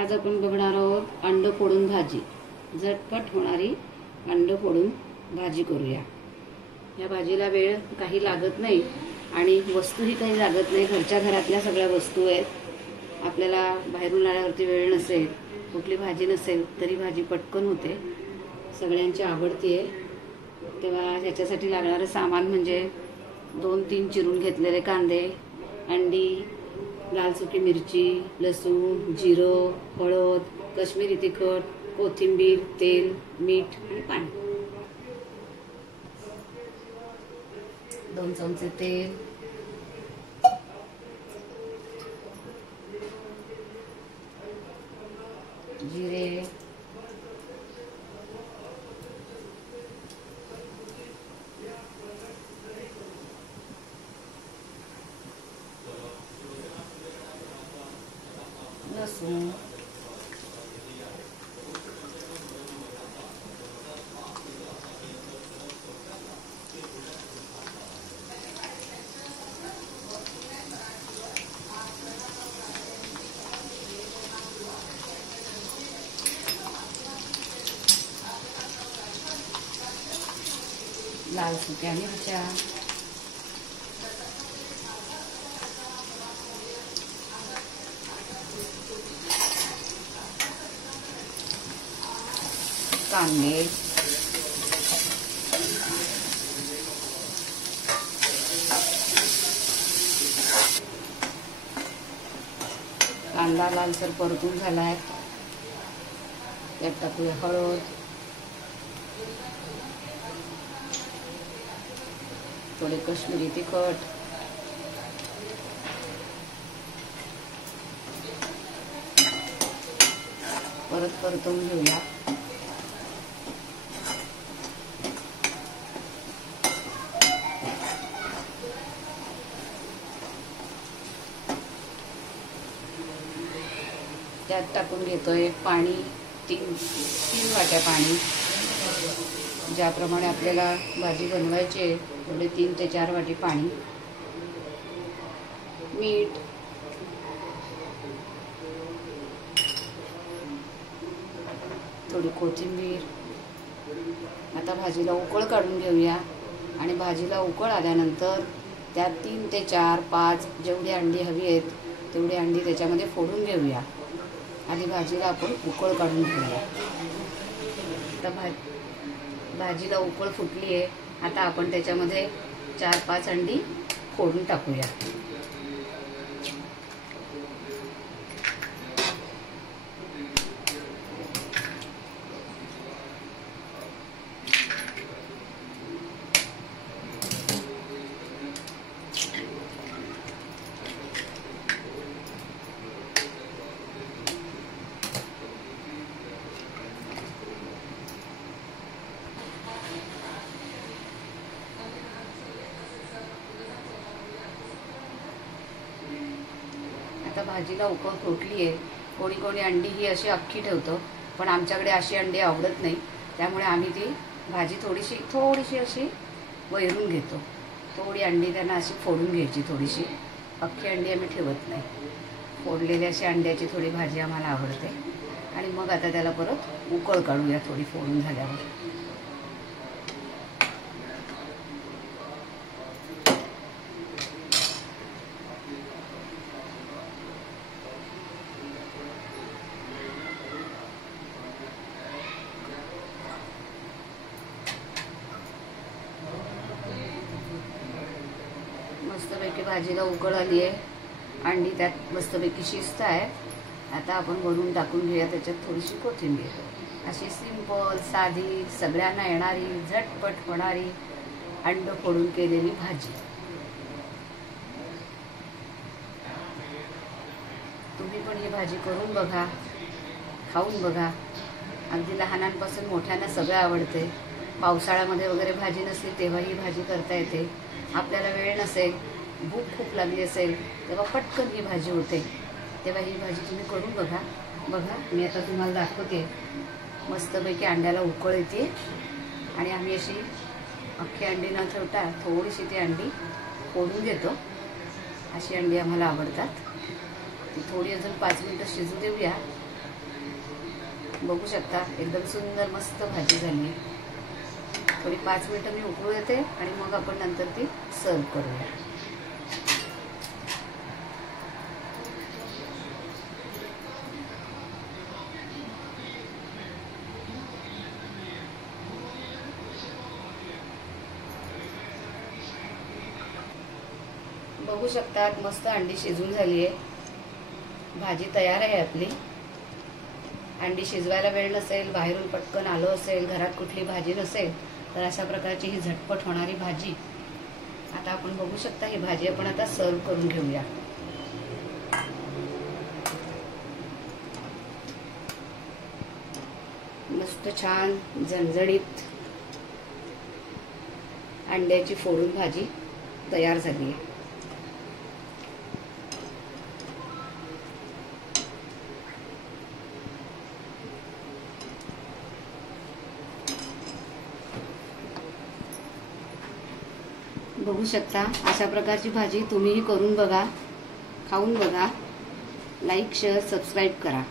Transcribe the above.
आज आपण बघणार आहोत अंड फोडून भाजी। झटपट होणारी अंड फोडून भाजी करूया। या भाजीला वेळ काही लागत नाही आणि वस्तूही काही लागत नाही। घरच्या घरातल्या सगळ्या वस्तू आहेत। आपल्याला बाहेरून आल्यावरती वेळ नसेल, कुठली भाजी नसेल तरी भाजी पटकन होते, सगळ्यांची आवडती आहे। तेव्हा ह्याच्यासाठी लागणारे सामान म्हणजे 2-3 चिरून घेतलेले कांदे, अंडी, लाल सुकी मिरची, लसूण, जिरं, हळद, काश्मीरी तिखट, कोथिंबीर, तेल, मीठ आणि पाणी। 2 चमचे तेल, जिरे, लसूण, लाल सुक्या मिरच्या, कांदे, कांदा लालसर परतून झालाय, त्यात टाकूया हळद, थोडे काश्मीरी तिखट, परत परतून घेऊया। त्यात टाकून घेतोय पाणी, 3 वाट्या पाणी। ज्याप्रमाणे आपल्याला भाजी बनवायची आहे तेवढे 3 ते 4 वाटी पाणी, मीठ, थोडी कोथिंबीर। आता भाजीला उकळ काढून घेऊया आणि भाजीला उकळ आल्यानंतर त्यात 3 ते 4, 5 जेवढी अंडी हवी आहेत तेवढी अंडी त्याच्यामध्ये फोडून घेऊया। आधी भाजीला आपण उकळ काढून घेऊया। आता भाजीला उकळ फुटली आहे। आता आपण त्याच्यामध्ये 4-5 अंडी फोडून टाकूया। आता भाजीला उकळ फुटली आहे। कोणी अंडी ही अशी अख्खी ठेवतो, पण आमच्याकडे अशी अंडी आवडत नाही, त्यामुळे आम्ही ती भाजी थोडीशी अशी वैरून घेतो। थोडी अंडी त्यांना अशी फोडून घ्यायची, थोडीशी अख्खी अंडी आम्ही ठेवत नाही। फोडलेली अशी अंड्याची थोडी भाजी आम्हाला आवडते। आणि मग आता त्याला परत उकळ काढूया थोडी फोडून झाल्यावर। मस्तपैकी भाजीला उकळ आली आहे, अंडी त्यात मस्तपैकी शिजत आहे। आता आपण वरून टाकून घेऊया त्याच्यात थोडीशी कोथिंबीर। अशी सिंपल, साधी, सगळ्यांना येणारी, झटपट होणारी अंड फोडून केलेली भाजी। तुम्ही पण ही भाजी करून बघा, खाऊन बघा। अगदी लहानांपासून मोठ्यांना सगळं आवडते। पावसाळ्यामध्ये वगैरे भाजी नसली तेव्हा ही भाजी करता येते। आपल्याला वेळ नसेल, भूक खूप लागली असेल तेव्हा पटकन ही भाजी होते, तेव्हा ही भाजी तुम्ही करून बघा। मी आता तुम्हाला दाखवते। मस्तपैकी अंड्याला उकळ येते आणि आम्ही अशी अख्खी अंडी न ठेवता थोडीशी ती अंडी फोडून घेतो। अशी अंडी आम्हाला आवडतात। ती थोडी अजून 5 मिनिटं शिजू देऊया बघू शकता एकदम सुंदर मस्त भाजी झाली. थोडी 5 मिनिटं मी उकळू देते आणि मग आपण नंतर ती सर्व करूया. बघू शकता मस्त अंडी शिजून झाली आहे. भाजी तयार आहे आपली. अंडी शिजवायला वेळ नसेल, बाहेरून पटकन आलो असेल, घरात कुठली भाजी नसेल, तर अशा प्रकारची ही झटपट होणारी भाजी. आता आपण बघू शकता ही भाजी आपण आता सर्व करून घेऊया. मस्त छान झणझणीत अंड्याची फोडून भाजी तयार झाली आहे. बघू शकता अशा प्रकारची भाजी तुम्हीही करून बघा, खाऊन बघा. लाईक, शेअर, सबस्क्राईब करा.